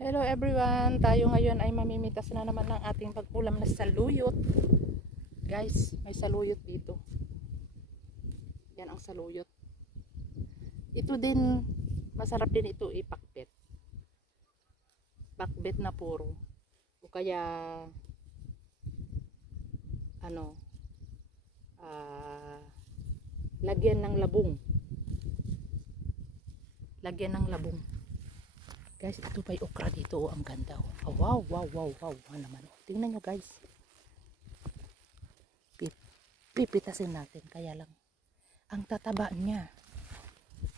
Hello everyone, tayo ngayon ay mamimitas na naman ng ating pag-ulam na saluyot. Guys, may saluyot dito. Yan ang saluyot. Ito din, masarap din ito ipakbet. Pakbet na puro. O kaya, ano, lagyan ng labong. Lagyan ng labong. Guys, ito pa yung okra dito. Oh, ang ganda. Oh. Wow, wow, wow, wow. Ano naman. Oh. Tingnan nyo guys. Pipitasin natin. Kaya lang, ang tataba niya.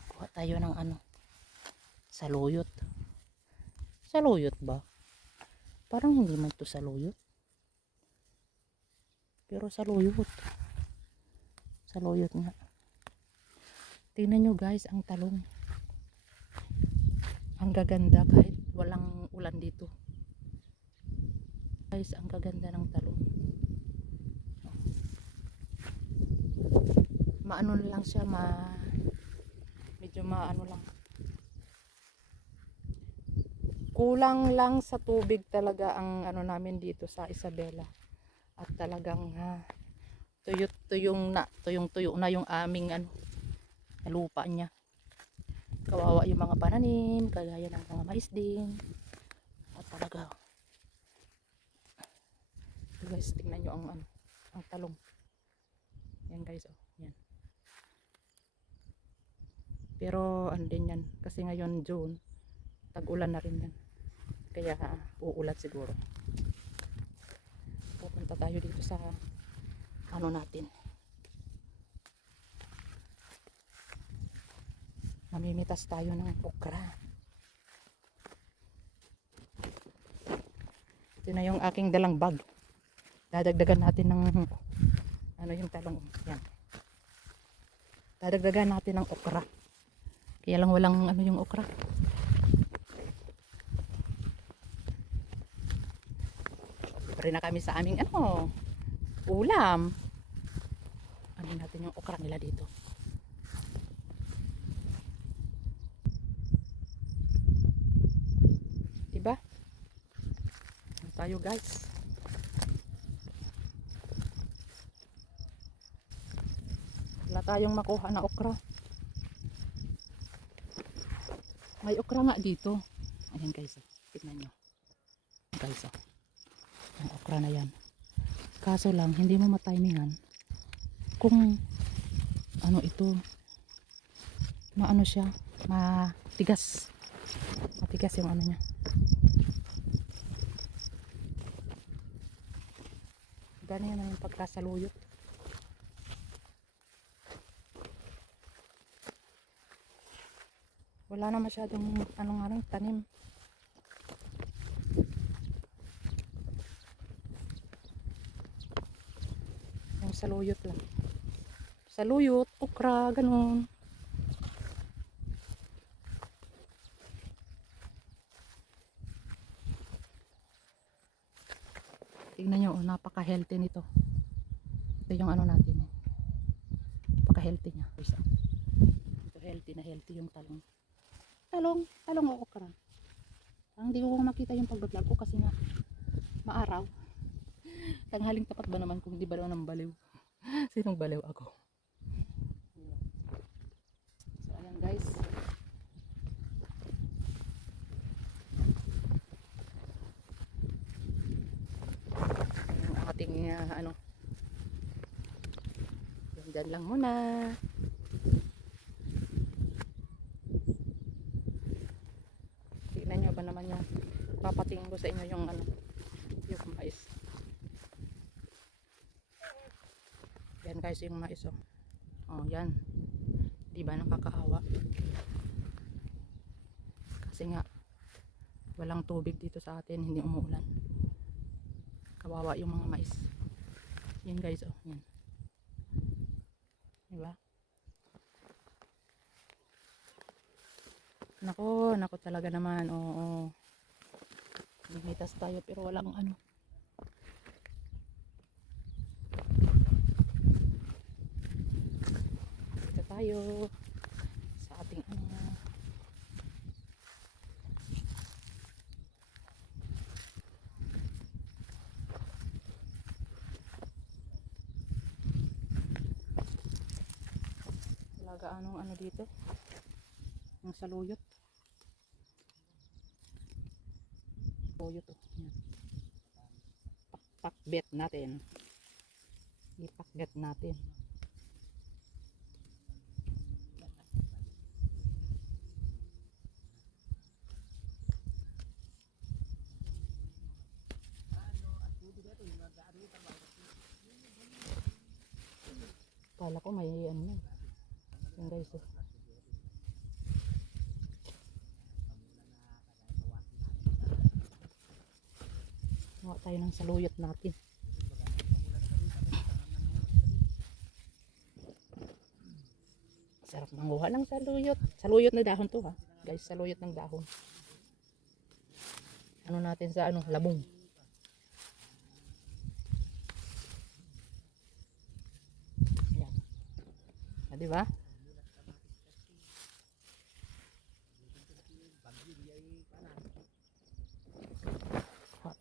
Kuha tayo ng saluyot. Saluyot ba? Parang hindi man ito saluyot. Pero saluyot. Saluyot nga. Tingnan nyo guys, ang talong. Ang gaganda kahit walang ulan dito. Guys, ang gaganda ng talong. Maano lang siya, medyo maano lang. Kulang lang sa tubig talaga ang namin dito sa Isabela. At talagang tuyo na yung aming lupa niya. Kawawa yung mga pananim, kagaya ng mga mais din. At talaga, guys, tingnan nyo ang talong. Yan guys, oh, yan. Pero din yan, kasi ngayon June, tag-ulan na rin yan. Kaya uulan siguro. Pupunta tayo dito sa natin. Mamimitas tayo ng okra. Ito na yung aking dalang bag. Dadagdagan natin ng yung talong. Yan. Dadagdagan natin ng okra. Kaya lang walang yung okra. Pare na kami sa aming ulam. Natin yung okra nila dito. Diba? Tayo guys. Wala tayong makuha na okra. May okra nga dito. Ayan guys, tignan nyo guys, ang okra na yan. Kaso lang hindi mo matimingan kung ito siya, matigas yung niya. Ganyan na yung pagkasaluyot. Wala na masyadong tanim. Yung saluyot lang. Saluyot, okra, ganun. Tingnan nyo, napaka-healthy nito. Ito yung natin. Napaka-healthy niya. Ito healthy na healthy yung talong. Talong o okra. Hindi ko makita yung pag-vlog ko kasi nga maaraw. Tanghaling tapat ba naman kung di ba ng baliw? Sinong baliw ako? So ayan guys. Yung ating dyan lang muna. Tignan nyo ba naman yung papatingin ko sa inyo yung yung mais. Yan guys yung mais yan. Diba nakakaawa? Kasi nga walang tubig dito sa atin, hindi umuulan. Kawawa yung mga mais. Yan guys yan. Diba? Nako talaga naman. Oo. Mimitas tayo pero walang Dito tayo sa ating Gaanong ano dito? Ang saluyot. Saluyot oh. Yan. Pakbet natin. Ipakbet natin. Kala ko may ano na. Yan guys oh. Gawa tayo ng saluyot natin. Sarap manguha ng saluyot. Saluyot na dahon to ha. Guys, saluyot ng dahon. Ano natin sa ano, labong. Yan. Ah, di ba?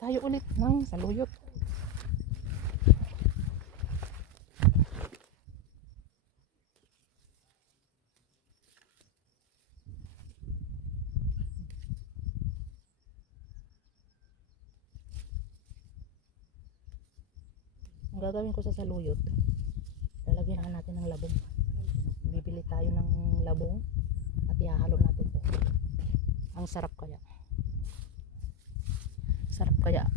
Tayo ulit ng saluyot. Ang gagawin ko sa saluyot, lalagyan natin ng labong. Bibili tayo ng labong at ihahalo natin to. Ang sarap kaya. Sarap kaya.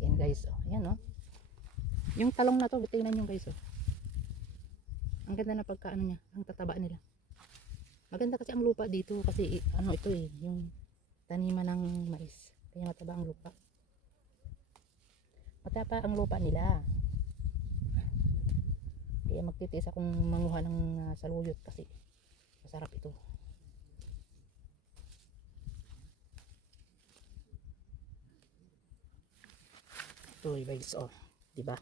Yan guys, oh. Ayan oh. Yung talong na to, tingnan nyo guys oh. Ang ganda na pagkaano niya, ang tataba nila. Maganda kasi ang lupa dito kasi ano ito eh, yung taniman ng mais. Kaya mataba ang lupa. Mataba ang lupa nila. Kaya magtitiis akong manguha ng saluyot kasi masarap ito. Ito guys oh, di ba?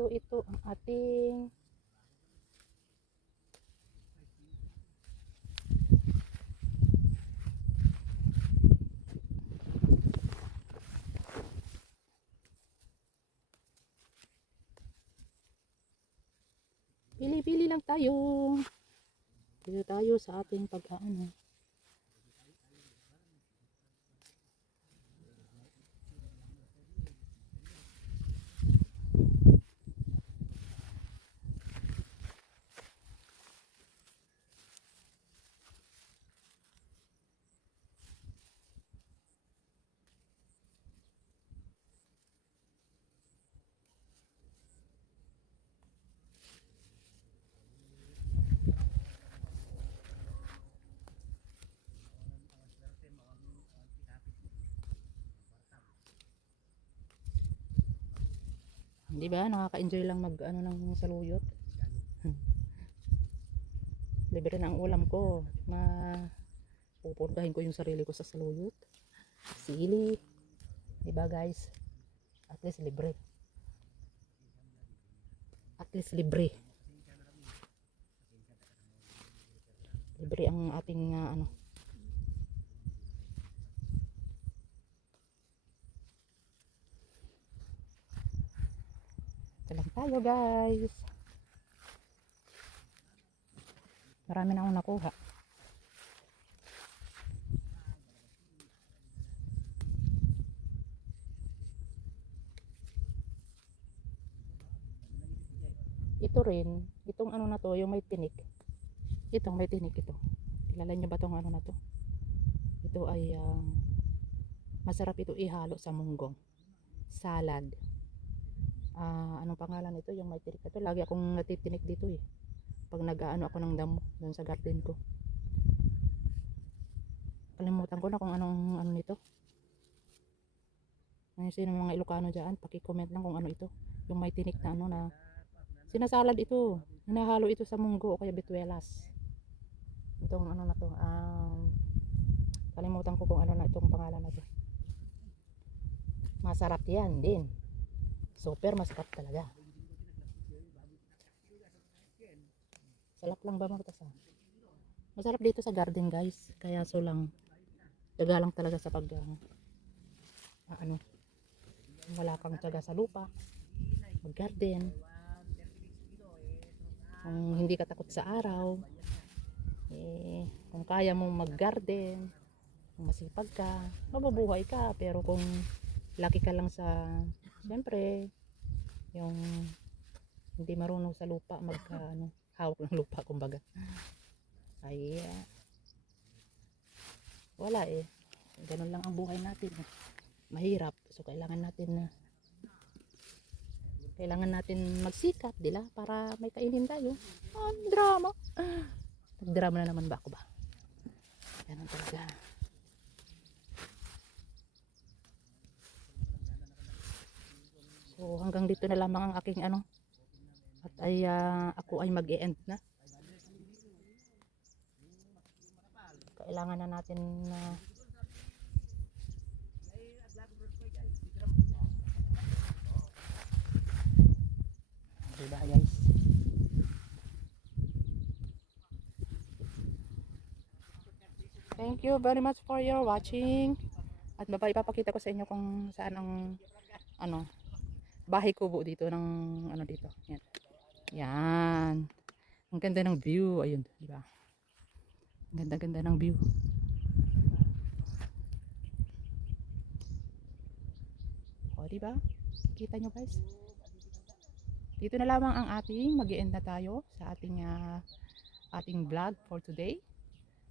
Ito ang ating pili-pili lang tayo. Dito tayo sa ating pag-aano. Di ba? Nakaka-enjoy lang mag ano ng saluyot. Libre na ang ulam ko. Pupurgahin ko yung sarili ko sa saluyot. Sili. Di ba guys? At least libre. At least libre. Libre ang ating ano. Ito lang tayo guys. Marami na akong nakuha. Ito rin, itong ano na to, yung may tinik. Itong may tinik ito. Kilala nyo ba tong ano na to? Ito ay masarap ito ihalo sa munggong. Salad. Anong pangalan nito? Yung may tinik na to. Lagi akong natitinik dito eh. Pag nag-aano ako ng damo doon sa garden ko. Kalimutan ko na kung anong ano nito. Ngayon sino mga Ilocano dyan, paki-comment lang kung ano ito. Yung may tinik na ano na sinasalad ito. Hinahalo ito sa munggo o kaya bituelas. tong ano na to, kalimutan ko kung ano na itong pangalan na to. Masarap yan din. Super masarap talaga. Sarap lang ba magtasa? Masarap dito sa garden guys. Kaya so lang, taga lang talaga sa pag ano, wala kang taga sa lupa, mag garden. Kung hindi ka takot sa araw, kung kaya mo mag garden, kung masipag ka, mabubuhay ka. Pero kung laki ka lang sa, siyempre, yung hindi marunong sa lupa, hawak ng lupa kumbaga, ay wala ganun lang ang buhay natin. Mahirap. So kailangan natin magsikap, dila, para may kainin tayo. Drama. Nagdrama na naman ba ako ba? Ganun talaga. So hanggang dito na lamang ang aking at ako ay mag-e-end na. Kailangan na natin diba guys? Thank you very much for your watching. At ipapakita ko sa inyo kung saan ang bahay kubo dito ng dito. Yan. Yan. Ang ganda ng view. Ayun, di ba? Ang ganda-ganda ng view. O, di ba? Kita nyo guys? Dito na lamang ang mag-i-end na tayo sa ating vlog for today.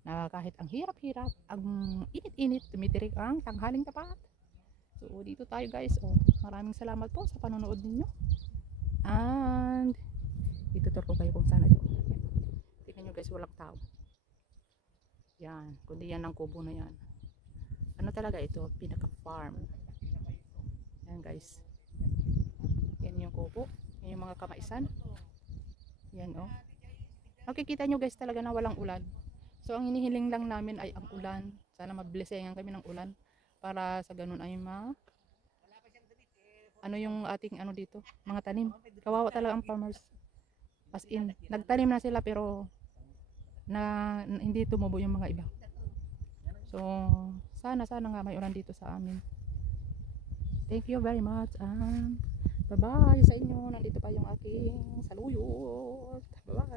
Na kahit ang hirap-hirap, ang init-init, tumitirik ang tanghaling tapat. So, dito tayo guys. Maraming salamat po sa panonood ninyo. And itutur ko kayo kung saan ito. Tingnan nyo guys, walang tao. Yan, kundi yan ang kubo na yan. Ano talaga ito? Pinaka-farm. Yan guys. Yan yung kubo. Yan yung mga kamaisan. Yan Makikita nyo guys talaga na walang ulan. So ang hinihiling lang namin ay ang ulan. Sana mablesengan kami ng ulan para sa ganun ay yung ating dito, mga tanim. Kawawa talaga ang farmers. As in, nagtanim na sila pero hindi tumubo yung mga iba. So sana nga may ulan dito sa amin. Thank you very much and bye bye sa inyo. Nandito pa yung aking saluyot. Bye bye.